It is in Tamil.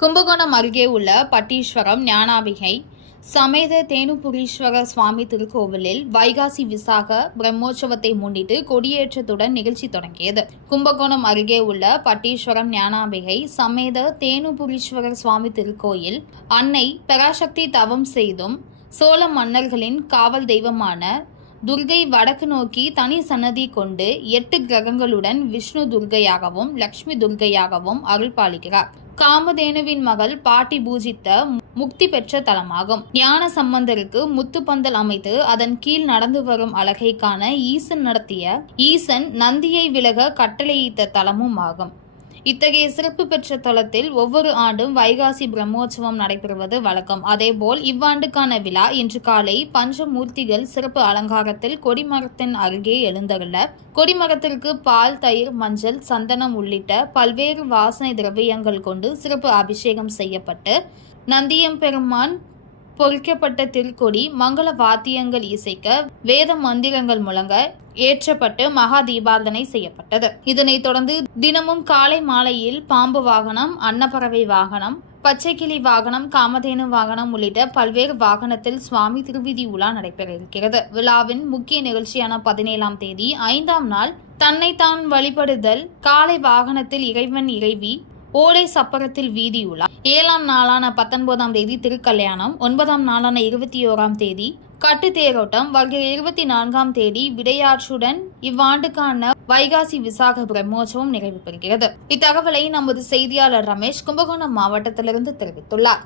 கும்பகோணம் அருகே உள்ள பட்டீஸ்வரம் ஞானாம்பிகை சமேத தேனுபுரீஸ்வரர் சுவாமி திருக்கோவிலில் வைகாசி விசாக பிரம்மோற்சவத்தை முன்னிட்டு கொடியேற்றத்துடன் நிகழ்ச்சி தொடங்கியது. கும்பகோணம் அருகே உள்ள பட்டீஸ்வரம் ஞானாம்பிகை சமேத தேனுபுரீஸ்வரர் சுவாமி திருக்கோயில் அன்னை பராசக்தி தவம் செய்தும் சோழ மன்னர்களின் காவல் தெய்வமான துர்கை வடக்கு நோக்கி தனி சன்னதி கொண்டு 8 கிரகங்களுடன் விஷ்ணு துர்கையாகவும் லட்சுமி துர்கையாகவும் அருள் பாலிக்கிறார். காமதேனுவின் மகள் பாட்டி பூஜித்த முக்தி பெற்ற தலமாகும். ஞான சம்பந்தருக்கு முத்துப்பந்தல் அமைத்து அதன் கீழ் நடந்து வரும் அழகை காண ஈசன் நந்தியை விலக கட்டளையிட்ட தலமும் ஆகும். இத்தகைய சிறப்பு பெற்ற தலத்தில் ஒவ்வொரு ஆண்டும் வைகாசி பிரம்மோற்சவம் நடைபெறுவது வழக்கம். அதேபோல் இவ்வாண்டுக்கான விழா இன்று காலை பஞ்சமூர்த்திகள் சிறப்பு அலங்காரத்தில் கொடிமரத்தின் அருகே எழுந்தருள கொடிமரத்திற்கு பால், தயிர், மஞ்சள், சந்தனம் உள்ளிட்ட பல்வேறு வாசனை திரவியங்கள் கொண்டு சிறப்பு அபிஷேகம் செய்யப்பட்டு நந்தியம்பெருமான் பொறிக்கப்பட்ட திருக்கொடி மங்கள வாத்தியங்கள் இசைக்க வேத மந்திரங்கள் முழங்க ஏற்றப்பட்டு மகா தீபாரதனை செய்யப்பட்டது. இதனைத் தொடர்ந்து தினமும் காலை மாலையில் பாம்பு வாகனம், அன்னப்பறவை வாகனம், பச்சைக்கிளி வாகனம், காமதேனு வாகனம் உள்ளிட்ட பல்வேறு வாகனத்தில் சுவாமி திருவிதி உலா நடைபெற இருக்கிறது. விழாவின் முக்கிய நிகழ்ச்சியான 17ஆம் தேதி 5ஆம் நாள் தன்னைத்தான் வழிபடுதல், காலை வாகனத்தில் இறைவன் இறைவி, ஓடை சப்பரத்தில் வீதி உலா, 7ஆம் நாளான 19ஆம் தேதி திருக்கல்யாணம், 9ஆம் நாளான 21ஆம் தேதி கட்டு தேரோட்டம், வருகிற 24ஆம் தேதி விடையாற்றுடன் இவ்வாண்டுக்கான வைகாசி விசாக பிரம்மோற்சவம் நிறைவு பெறுகிறது. இத்தகவலை நமது செய்தியாளர் ரமேஷ் கும்பகோணம் மாவட்டத்திலிருந்து தெரிவித்துள்ளார்.